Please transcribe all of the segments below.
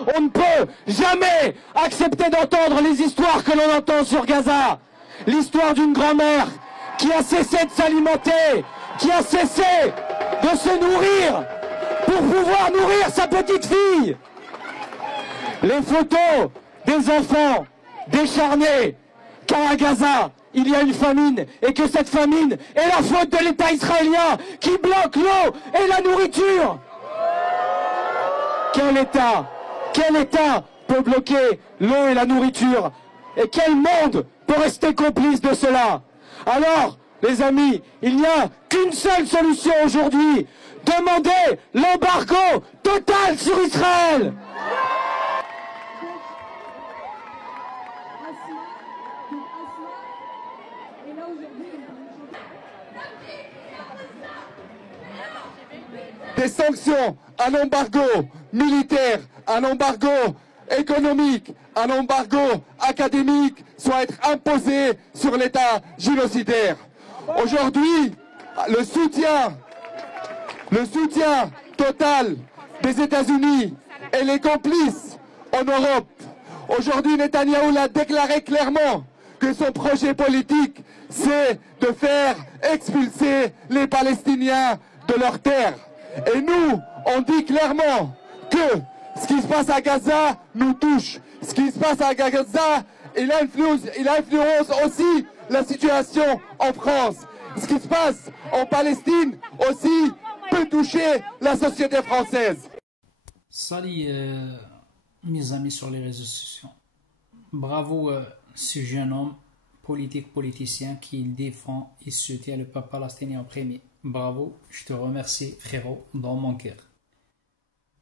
On ne peut jamais accepter d'entendre les histoires que l'on entend sur Gaza. L'histoire d'une grand-mère qui a cessé de s'alimenter, qui a cessé de se nourrir pour pouvoir nourrir sa petite fille. Les photos des enfants décharnés, car à Gaza, il y a une famine et que cette famine est la faute de l'État israélien qui bloque l'eau et la nourriture. Quel État peut bloquer l'eau et la nourriture? Et quel monde peut rester complice de cela? Alors, les amis, il n'y a qu'une seule solution aujourd'hui. Demandez l'embargo total sur Israël. Des sanctions, un embargo militaire, un embargo économique, un embargo académique soit être imposé sur l'État génocidaire. Aujourd'hui, le soutien total des États-Unis et les complices en Europe. Aujourd'hui, Netanyahou l'a déclaré clairement que son projet politique, c'est de faire expulser les Palestiniens de leurs terres. Et nous, on dit clairement que ce qui se passe à Gaza nous touche. Ce qui se passe à Gaza, il influence aussi la situation en France. Ce qui se passe en Palestine aussi peut toucher la société française. Salut mes amis sur les réseaux sociaux. Bravo ce jeune homme politicien qui défend et soutient le peuple palestinien opprimé. Bravo, je te remercie frérot dans mon cœur.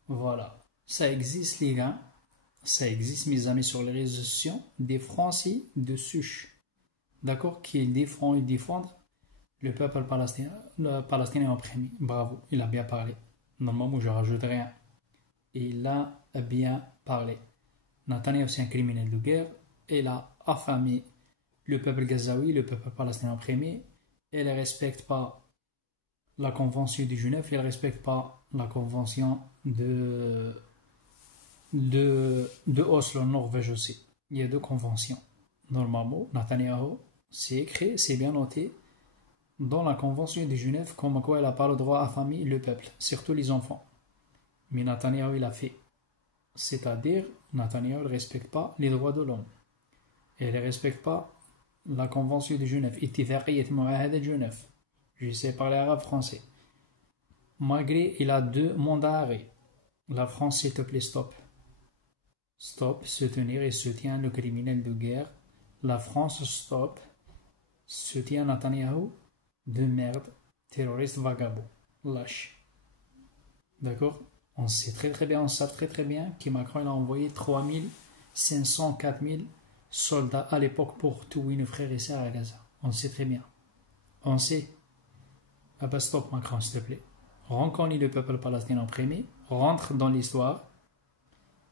Voilà, ça existe les gars, ça existe mes amis sur les réseaux sociaux, des Français de souche, d'accord, qui défendent le peuple palestinien opprimé. Bravo, il a bien parlé. Normalement, je rajoute rien. Il a bien parlé. Netanyahou, c'est un criminel de guerre. Il a affamé le peuple gazaoui, le peuple palestinien opprimé. Il ne respecte pas la convention de Genève, il ne respecte pas la convention de Oslo, Norvège aussi. Il y a deux conventions. Normalement, Netanyahou, c'est écrit, c'est bien noté dans la convention de Genève, comme quoi il n'a pas le droit à affamer le peuple, surtout les enfants. Mais Netanyahou, il a fait. C'est-à-dire, Netanyahou ne respecte pas les droits de l'homme. Et il ne respecte pas la convention de Genève. اتفاقية معاهدة Genève. Je sais parler arabe français. Malgré, il a 2 mandats d'arrêt. La France, s'il te plaît, stop. Stop, soutenir et soutient le criminel de guerre. La France, stop. Soutient Netanyahou de merde, terroriste vagabond, lâche. D'accord? On sait très bien, on sait très bien que Macron il a envoyé 3500, 4000 soldats à l'époque pour tuer nos frères et sœurs à Gaza. On sait très bien. On sait. Ah bah stop Macron, s'il te plaît. Reconnais le peuple palestinien opprimé, rentre dans l'histoire.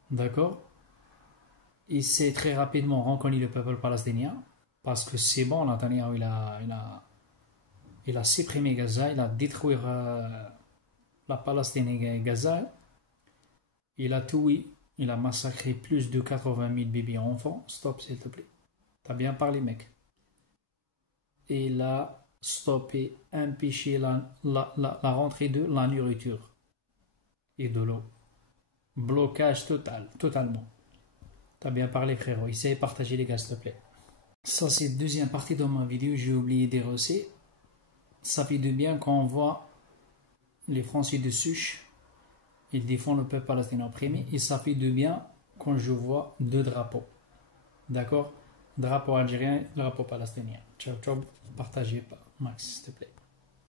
D'accord? Et c'est très rapidement reconnaître le peuple palestinien. Parce que c'est bon, Netanyahou il a supprimé Gaza, il a détruit la Palestine et Gaza. Il a tué, il a massacré plus de 80 000 bébés et enfants. Stop, s'il te plaît. T'as bien parlé, mec. Et il a stoppé, empêché la rentrée de la nourriture et de l'eau. Blocage totalement. T'as bien parlé, frérot. Essaye de partager les gars, s'il te plaît. Ça, c'est la deuxième partie de ma vidéo. J'ai oublié des recettes. Ça fait du bien quand on voit les Français de souche. Ils défendent le peuple palestinien opprimé. Et ça fait du bien quand je vois 2 drapeaux. D'accord? Drapeau algérien, drapeau palestinien. Ciao, ciao. Partagez pas, Max, s'il te plaît.